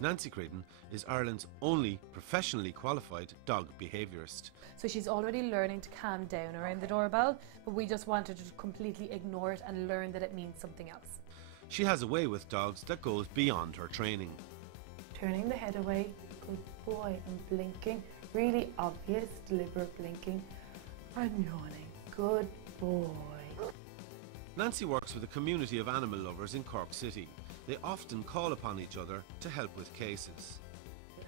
Nanci Creedon is Ireland's only professionally qualified dog behaviorist. So she's already learning to calm down around the doorbell, but we just wanted her to completely ignore it and learn that it means something else. She has a way with dogs that goes beyond her training. Turning the head away, good boy, and blinking, really obvious, deliberate blinking, and yawning, good boy. Nanci works with a community of animal lovers in Cork City. They often call upon each other to help with cases.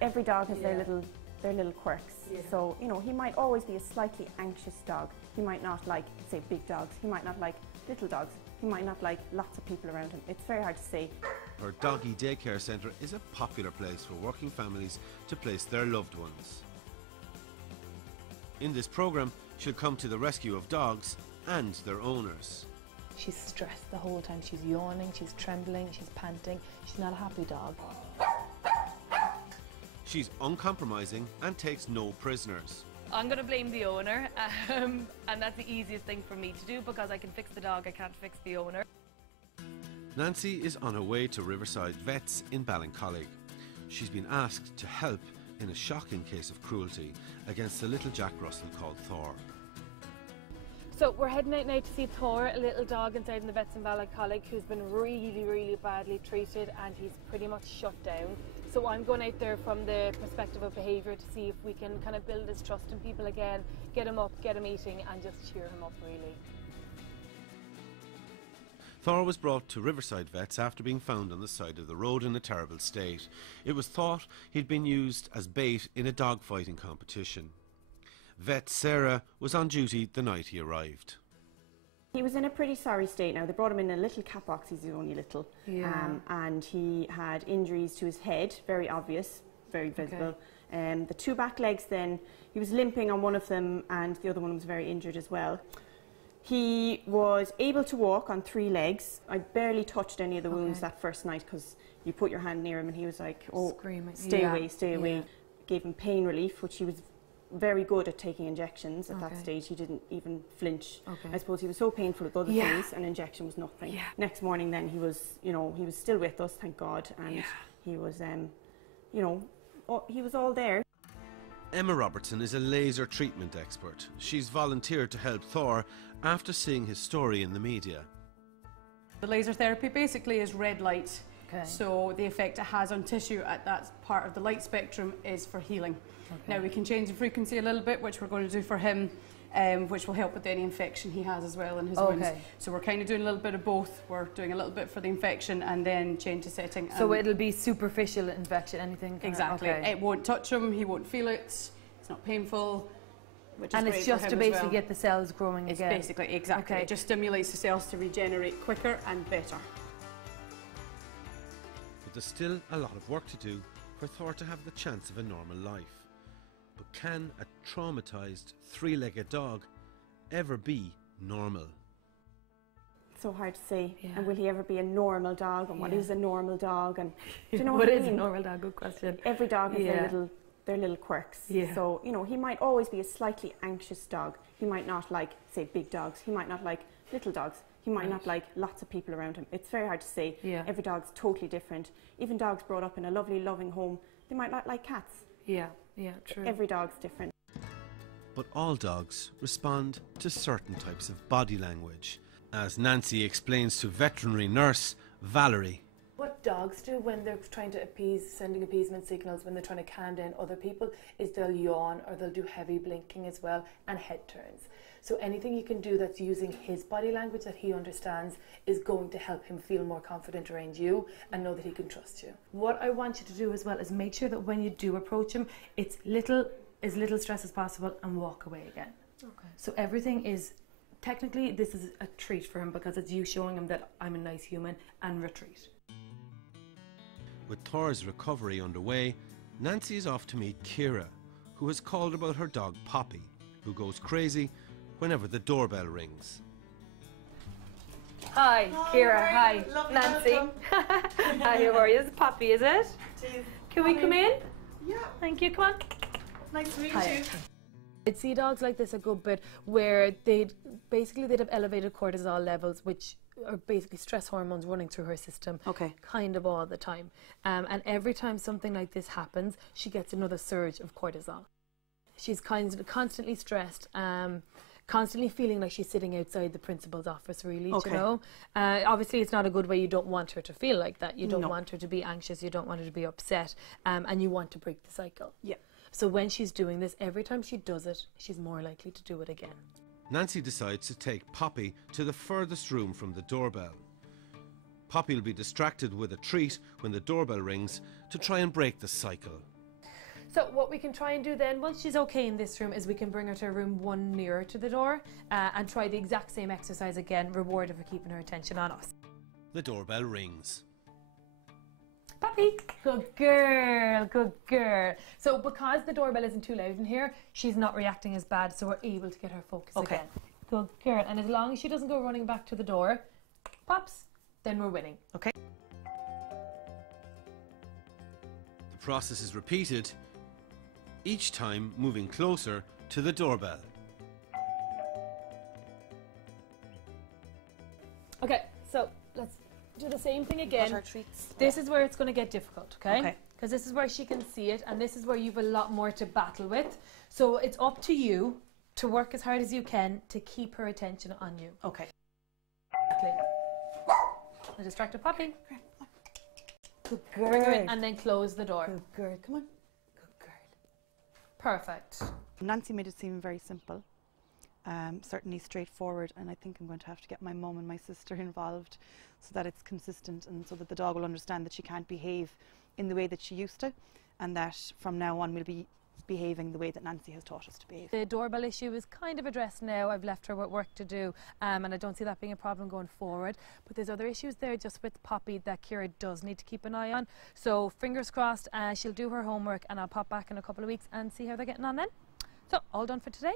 Every dog has their little quirks. So, you know, he might always be a slightly anxious dog. He might not like, say, big dogs. He might not like little dogs. He might not like lots of people around him. It's very hard to say. Her doggy daycare centre is a popular place for working families to place their loved ones. In this programme, she'll come to the rescue of dogs and their owners. She's stressed the whole time. She's yawning, she's trembling, she's panting. She's not a happy dog. She's uncompromising and takes no prisoners. I'm going to blame the owner, and that's the easiest thing for me to do because I can fix the dog, I can't fix the owner. Nanci is on her way to Riverside Vets in Ballincollig. She's been asked to help in a shocking case of cruelty against a little Jack Russell called Thor. So we're heading out now to see Thor, a little dog inside in the vets in Ballincollig who's been really badly treated, and he's pretty much shut down. So I'm going out there from the perspective of behaviour to see if we can kind of build his trust in people again, get him up, get him eating, and just cheer him up really. Thor was brought to Riverside Vets after being found on the side of the road in a terrible state. It was thought he'd been used as bait in a dog fighting competition. Vet Sarah was on duty the night he arrived. He was in a pretty sorry state now. They brought him in a little cat box, he's only little. And he had injuries to his head, very obvious, very visible. The two back legs then, he was limping on one of them and the other one was very injured as well. He was able to walk on 3 legs. I barely touched any of the wounds that first night because you put your hand near him and he was like, oh, screaming. Stay away, stay away. Gave him pain relief, which he was very good at taking injections at that stage. He didn't even flinch. I suppose he was so painful with other things, an injection was nothing. Next morning then he was, you know, he was still with us, thank God, and he was, you know, he was all there. Emma Robertson is a laser treatment expert. She's volunteered to help Thor after seeing his story in the media. The laser therapy basically is red light. So the effect it has on tissue at that part of the light spectrum is for healing. Now we can change the frequency a little bit, which we're going to do for him, which will help with any infection he has as well in his wounds. So we're kind of doing a little bit of both. We're doing a little bit for the infection and then change the setting. So it'll be superficial infection, anything? Exactly. It won't touch him, he won't feel it, it's not painful. And it's just to basically get the cells growing again? It's basically, exactly. It just stimulates the cells to regenerate quicker and better. But there's still a lot of work to do for Thor to have the chance of a normal life. But can a traumatised 3-legged dog ever be normal? So hard to say. And will he ever be a normal dog? And what is a normal dog? And do you know what I is mean? a normal dog? Good question. Every dog has their little quirks. So, you know, he might always be a slightly anxious dog. He might not like, say, big dogs. He might not like little dogs. He might not like lots of people around him. It's very hard to say. Every dog's totally different. Even dogs brought up in a lovely, loving home, they might not like cats. True. Every dog's different. But all dogs respond to certain types of body language, as Nanci explains to veterinary nurse Valerie. What dogs do when they're trying to appease, sending appeasement signals, when they're trying to calm down other people, is they'll yawn or they'll do heavy blinking as well, and head turns. So anything you can do that's using his body language that he understands is going to help him feel more confident around you and know that he can trust you. What I want you to do as well is make sure that when you do approach him, it's as little stress as possible and walk away again. So everything is, technically this is a treat for him because it's you showing him that I'm a nice human, and retreat. With Thor's recovery underway, Nanci is off to meet Kira, who has called about her dog Poppy, who goes crazy whenever the doorbell rings. Hi, Kira. Hi, Nanci. Hi, how are you? It's Poppy, is it? It is. Can we come in? Yeah. Thank you. Come on. Nice to meet Hi. you. I'd see dogs like this a good bit where they'd have elevated cortisol levels, which or basically stress hormones running through her system kind of all the time. And every time something like this happens, she gets another surge of cortisol. She's constantly stressed, constantly feeling like she's sitting outside the principal's office, really, you know. Obviously, it's not a good way. You don't want her to feel like that. You don't want her to be anxious. You don't want her to be upset. And you want to break the cycle. Yeah. So when she's doing this, every time she does it, she's more likely to do it again. Nanci decides to take Poppy to the furthest room from the doorbell. Poppy will be distracted with a treat when the doorbell rings to try and break the cycle. So what we can try and do then, once she's okay in this room, is we can bring her to room 1 nearer to the door and try the exact same exercise again, reward her for keeping her attention on us. The doorbell rings. Poppy, good girl, good girl. So because the doorbell isn't too loud in here, she's not reacting as bad, so we're able to get her focus again. Good girl. And as long as she doesn't go running back to the door, pops, then we're winning. Okay. The process is repeated, each time moving closer to the doorbell. Okay, so let's do the same thing again. Got our treats. This is where it's going to get difficult, okay? Because this is where she can see it, and this is where you've a lot more to battle with. So it's up to you to work as hard as you can to keep her attention on you. Okay. Exactly. The distracted Poppy. Good girl. Bring her in and then close the door. Good girl. Come on. Good girl. Perfect. Nanci made it seem very simple, certainly straightforward, and I think I'm going to have to get my mum and my sister involved so that it's consistent and so that the dog will understand that she can't behave in the way that she used to, and that from now on we'll be behaving the way that Nanci has taught us to behave. The doorbell issue is kind of addressed now. I've left her with work to do, and I don't see that being a problem going forward. But there's other issues there just with Poppy that Ciara does need to keep an eye on. So fingers crossed, she'll do her homework, and I'll pop back in a couple of weeks and see how they're getting on then. So all done for today.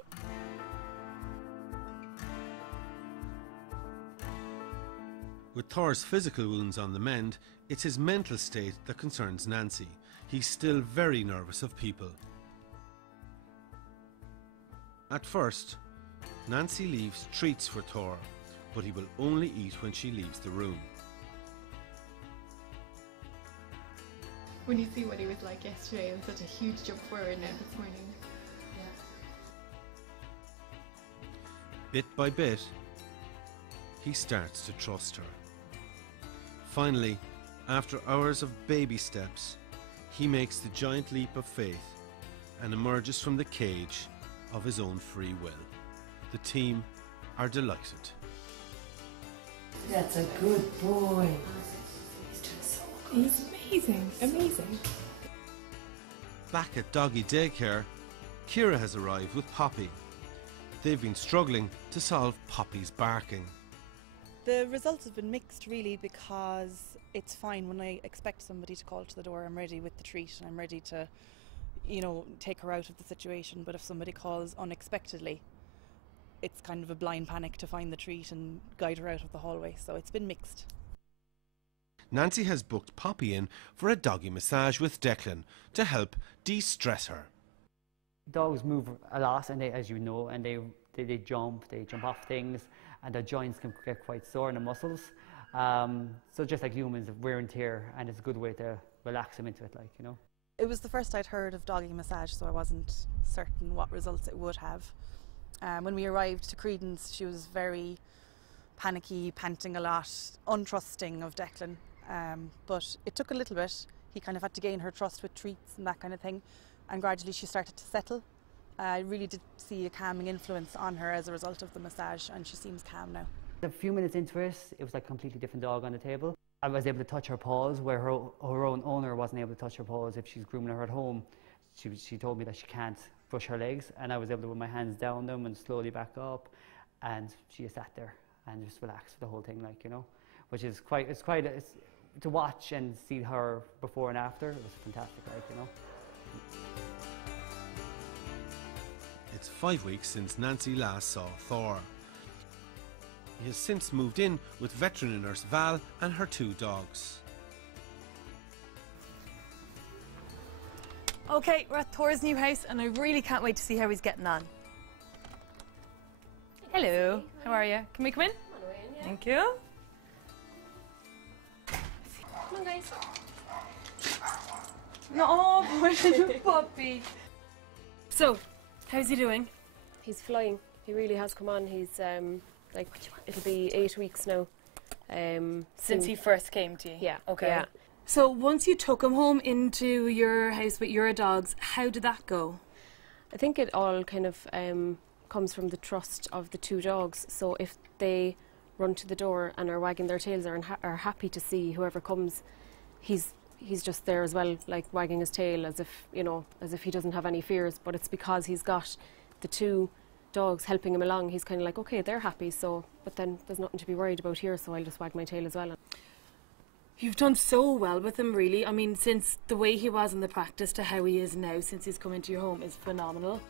With Thor's physical wounds on the mend, it's his mental state that concerns Nanci. He's still very nervous of people. At first, Nanci leaves treats for Thor, but he will only eat when she leaves the room. When you see what he was like yesterday, it was such a huge jump forward now this morning. Bit by bit, he starts to trust her. Finally, after hours of baby steps, he makes the giant leap of faith and emerges from the cage of his own free will. The team are delighted. That's a good boy. He's doing so good. He's amazing, amazing. Back at doggy daycare, Ciara has arrived with Poppy. They've been struggling to solve Poppy's barking. The results have been mixed really, because it's fine when I expect somebody to call to the door. I'm ready with the treat and I'm ready to, you know, take her out of the situation. But if somebody calls unexpectedly, it's kind of a blind panic to find the treat and guide her out of the hallway. So it's been mixed. Nanci has booked Poppy in for a doggy massage with Declan to help de-stress her. Dogs move a lot, and they, as you know, and they jump off things, and their joints can get quite sore in the muscles. So just like humans, wear and tear, and it's a good way to relax them into it, like, you know. It was the first I'd heard of doggy massage, so I wasn't certain what results it would have. When we arrived to Creedon's, she was very panicky, panting a lot, untrusting of Declan. But it took a little bit. He kind of had to gain her trust with treats and that kind of thing. And gradually she started to settle. I really did see a calming influence on her as a result of the massage, and she seems calm now. A few minutes into it, it was like a completely different dog on the table. I was able to touch her paws where her own owner wasn't able to touch her paws if she's grooming her at home. She told me that she can't brush her legs, and I was able to put my hands down them and slowly back up, and she just sat there and just relaxed for the whole thing, like, you know, which is it's to watch and see her before and after. It was fantastic, like, you know. It's 5 weeks since Nanci last saw Thor. He has since moved in with veterinary nurse Val and her 2 dogs. Okay, we're at Thor's new house and I really can't wait to see how he's getting on. Hello, how are you? Can we come in? Thank you. Come on, guys. No, poor little puppy. So, how's he doing? He's flying. He really has come on. He's like, it'll be 8 weeks now. Since he first came to you? Yeah. Okay. Yeah. So once you took him home into your house with your dogs, how did that go? I think it all kind of comes from the trust of the two dogs. So if they run to the door and are wagging their tails or are happy to see whoever comes, he's just there as well, like wagging his tail as if, you know, as if he doesn't have any fears. But it's because he's got the two dogs helping him along. He's kind of like, okay, they're happy, so, but then there's nothing to be worried about here, so I'll just wag my tail as well. You've done so well with him, really. I mean, since the way he was in the practice to how he is now since he's come into your home is phenomenal.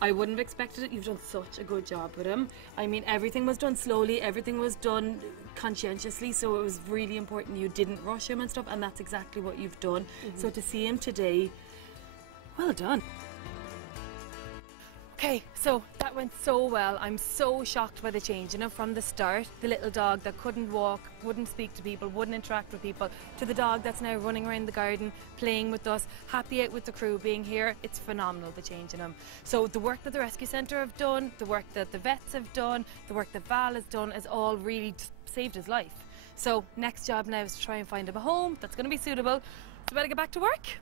I wouldn't have expected it. You've done such a good job with him. I mean, everything was done slowly, everything was done conscientiously, so it was really important you didn't rush him and stuff, and that's exactly what you've done. So to see him today, well done. Okay, so that went so well. I'm so shocked by the change, you know, from the start, the little dog that couldn't walk, wouldn't speak to people, wouldn't interact with people, to the dog that's now running around the garden, playing with us, happy out with the crew, being here. It's phenomenal, the change in him. So the work that the rescue centre have done, the work that the vets have done, the work that Val has done has all really saved his life. So next job now is to try and find him a home that's going to be suitable. So better get back to work.